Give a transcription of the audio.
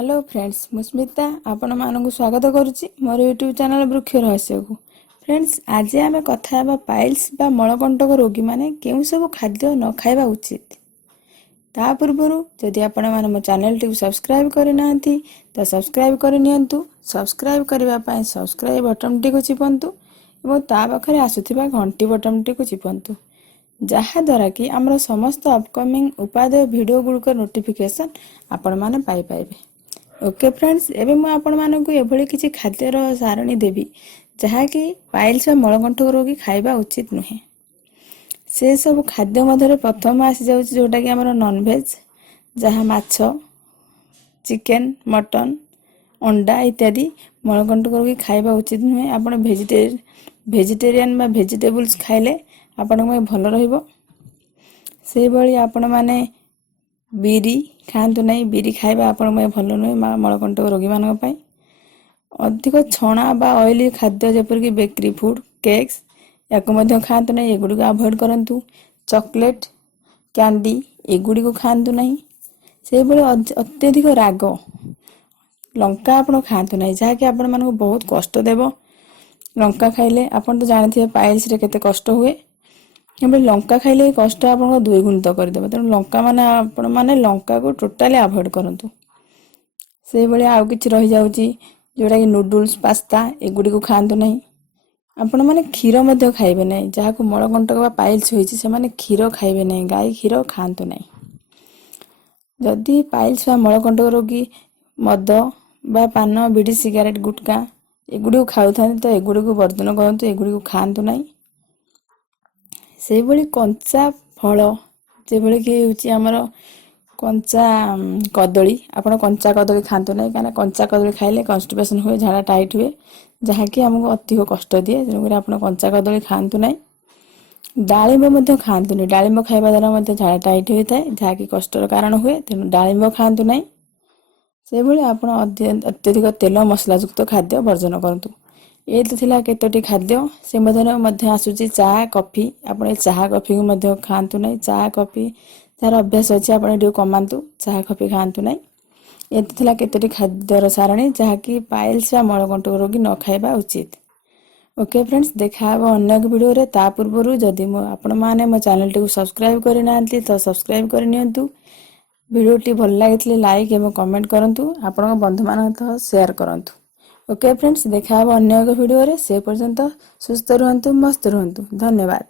Hello friends मुस्मिता आपण मानक स्वागत करुच्ची मोर यूट्यूब चैनल वृक्ष रहस्य को। फ्रेंड्स आज आम कथा पाइल्स बा मलकंटक रोगी माने केउ सब खाद्य न खाइबा उचित। ता पूर्व जदि आपण माने मो चैनल टी सब्सक्राइब करना तो सब्सक्राइब करनियंतु। सब्सक्राइब करबा पय सब्सक्राइब बटन टी को चिपंतु एवं ता पाखरे आसुथिबा घंटी बटन टी को चिपंतु जहा द्वारा कि हमर समस्त अपकमिंग उपादेय वीडियो गुड़क नोटिफिकेशन आपण माने पाई पाइबे। ओके फ्रेंड्स एबे मु आपण मानकु एभली किछि खाद्यर सारणी देबी जहा कि पाइल्स व मलकंटक रोगी खाइबा उचित नुहे। से सब खाद्य मधरे प्रथम आसी जाउछि जोटा कि हमर नॉन वेज जहा माछ चिकन मटन अंडा इत्यादि मलकंटक रोगी खाइबा उचित नुहे। आपण वेजिटेरियन बा वेजिटेबल्स खाइले आपण को भल रहिबो। से भली आपण माने बीरी खातु नहीं। बीरी खाइबा आपण में भल नुहे मलकंटक रोगी मान पाई। अधिक छणा बा ऑयली खाद्य जेपर कि बेकरी फूड केक्स याको मध्य खातु नहीं। एगुडी को अवॉइड करंतु। चॉकलेट कैंडी एगुडी को खातु नहीं। से भली अत्यधिक राग लंका आपण खातु नहीं जहा कि आपण मान को बहुत कष्ट देबो। लंका खाइले आपण तो जानथिबे पाइल्स रे केते कष्ट हुए। लंका खाइले कष्ट आपको द्विगुणित करदेव। तेणु लंका माने आपण माने लंका को टोटाली अवॉइड करंतु। से भली आउ किछि रहि जाउची जोटा कि नूडल्स पास्ता एगुडी को खातु नहीं। आपण माने क्षीर मध्य खाइबे नहीं। जहा को मलकंटक बा पाइल्स होईची से माने क्षीर खाइबे नहीं। गाय क्षीर खातु नहीं। जदि पाइल्स बा मलकंटक रोगी मद बा पान बीड़ी सिगारेट गुटखा एगुडी को खाउथान तो एगुडी को वर्जन करंतु। एगुडी को खातु नहीं। से भली कंचा फल जे भली कि होची हमर कंचा कदली आपण कंचा कदली खातु नहीं। काना कंचा कदली खाइले कॉन्स्टिपेशन हुए झाड़ा टाइट हुए जहा कि हमको अधिक कष्ट दिए। जेनकरी आपण कंचा कदली खातु नहीं। डाळिंब मध्य खातु नहीं। डाळिंब खाइबा द्वारा मध्य झाड़ा टाइट होई थाए जहा कि कष्टर कारण हुए। तेनु डाळिंब खातु नहीं। से भली आपण अत्यधिक तेल मसला युक्त खाद्य वर्जन करंतु। ये तो थिला केतोटी खाद्य से मध्य आसुची चाह कॉफी आपण चाह कॉफी को मध्य खातु नहीं। चाह कॉफी तार अभ्यास अछि आपण एडो कमांतु चाह कॉफी खातु नहीं। ये तो थिला केतोटी खाद्यर सारणी जहा कि पाइल्स या मलकंटक रोगी न खाइबा उचित। ओके फ्रेंड्स देखा अन्य एक वीडियो रे। ता पूर्व जदि आपण माने मो चैनल टी को सब्सक्राइब करनांती तो सब्सक्राइब करनियंतु। वीडियो टी भल लागितले लाइक एवं कमेंट करंतु। आपण बंधु मान सह शेयर करंतु। ओके फ्रेंड्स देखा अन्य एक वीडियो रे। से पर्यंत सुस्थ रहंतु मस्त रहंतु। धन्यवाद।